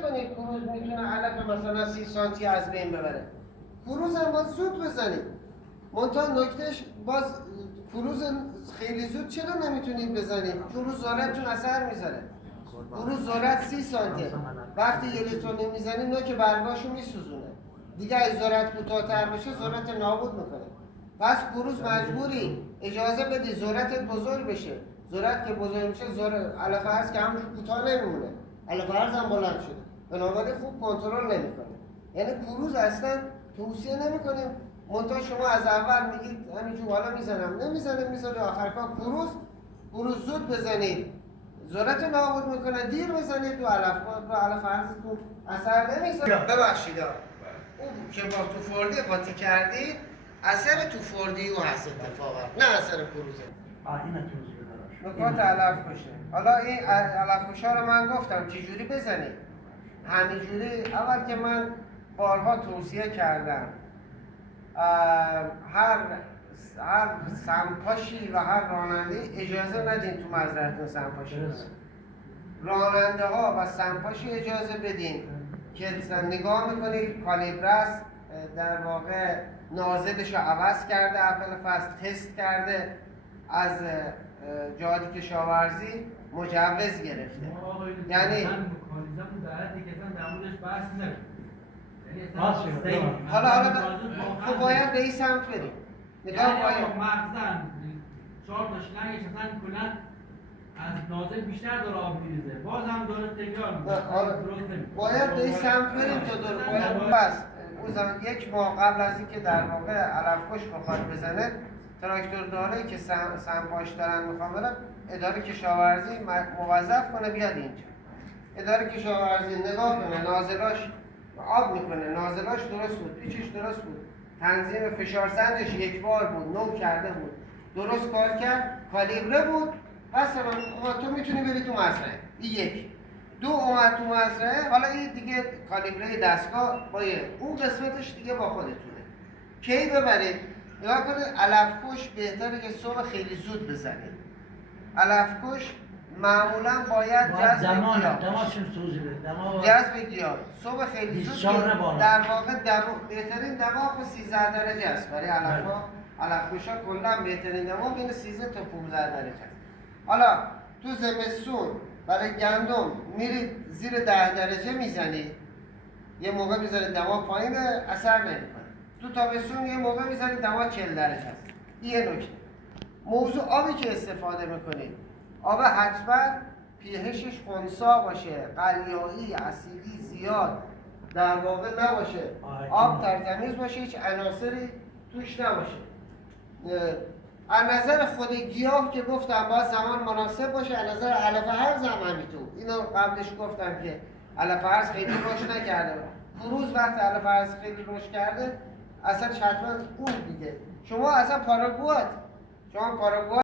نکنید کروز میتونه علف مثلا 30 سانتی از بین ببره. کروز هم باز زود بزنید. منتها نکتهش باز کروز خیلی زود چرا نمیتونید بزنید؟ کروز ذرتتون اثر میذاره. کروز ذرت 30 سانته. وقتی یه لیتر میزنید نوک برگاشو میسوزونه. دیگه از ذرت کوتاه‌تر بشه ذرت نابود میکنه. پس کروز مجبوری اجازه بدی ذرتت بزرگ بشه. ذرت که بزرگ میشه علف ارز که همونجور کوتاه نمیمونه. علف ارز هم بلند شده. بنابراین خوب کنترل نمیکنه. یعنی کروز اصلا توصیه نمیکنیم. منتها شما از اول میگید همینجور حالا میزنم نمیزنم میذاره آخر کار کروز زود بزنید ذرت نابود میکنه، دیر بزنید و علف ارزتون اثر نمیذاره. ببخشید اون که با تو فوردی قاطی کردید اثر تو فوردی او هست اتفاقا نه اثر کروزه. نکات علف کشه. حالا این علف کشه رو من گفتم چجوری بزنید. همینجوری اول که من بارها توصیه کردم هر سمپاشی و هر راننده اجازه ندین تو مزرعتون سمپاشی کنن. راننده ها و سمپاشی اجازه بدین که نگاه میکنید کالیبرس در واقع نازلش رو عوض کرده، اول فصل تست کرده، از جهاد کشاورزی مجوز گرفته. یعنی حالا خب باید به این سمت بریم. نگاه باید مغزن 4 تا شلنگش اصلا کلا از نازل بیشتر داره آب میریزه، باز هم داره تکرار میکنه. باید به این سمت بریم تا دور باید بس اون زمان یک ماه قبل از اینکه در واقع علفکش بخواد بزنه تراکتور داره که سمپاش دارن میخوام برن اداره کشاورزی موظف کنه بیاد اینجا. اداره کشاورزی نگاه کنه نازلاش آب میکنه، نازلاش درست بود، پیچش درست بود، تنظیم فشار سنجش یک بار بود، نو کرده بود، درست کار کرد، کالیبره بود. پس تو میتونی بری تو مزرعه. این یک. دو اومد تو مزرعه، حالا این دیگه کالیبره دستگاه با اون قسمتش دیگه با خودتونه. کی ببرید؟ نگاه کنید علفکش بهتره که صبح خیلی زود بزنید. علفکش معمولا باید جذب گیاه صبح خیلی زود در واقع بهترین دماغ 13 درجه است برای علفکش‌ها کلا بهترین دماغ بین 13 تا 15 درجه است. حالا تو زمستون برای گندم میرید زیر 10 درجه میزنید، یه موقع میذارید دماغ پایین اثر نمیکنه. تو تابستون یه موقع میذارید دماغ 40 درجه است. این یه نکته. موضوع آبی که استفاده میکنید آب حتما پیهشش خنثی باشه، قلیایی، اسیدی زیاد در واقع نباشه، آب ترتمیز باشه، هیچ عناصری توش نباشه. از نظر خود گیاه که گفتم باید زمان مناسب باشه، از نظر علف ارز هم همینطور. اینو قبلش گفتم که علف ارز خیلی رشد نکرده. کروز وقت علف ارز خیلی رشد کرده اصلا حتما اون دیگه. شما اصلا پاراگوات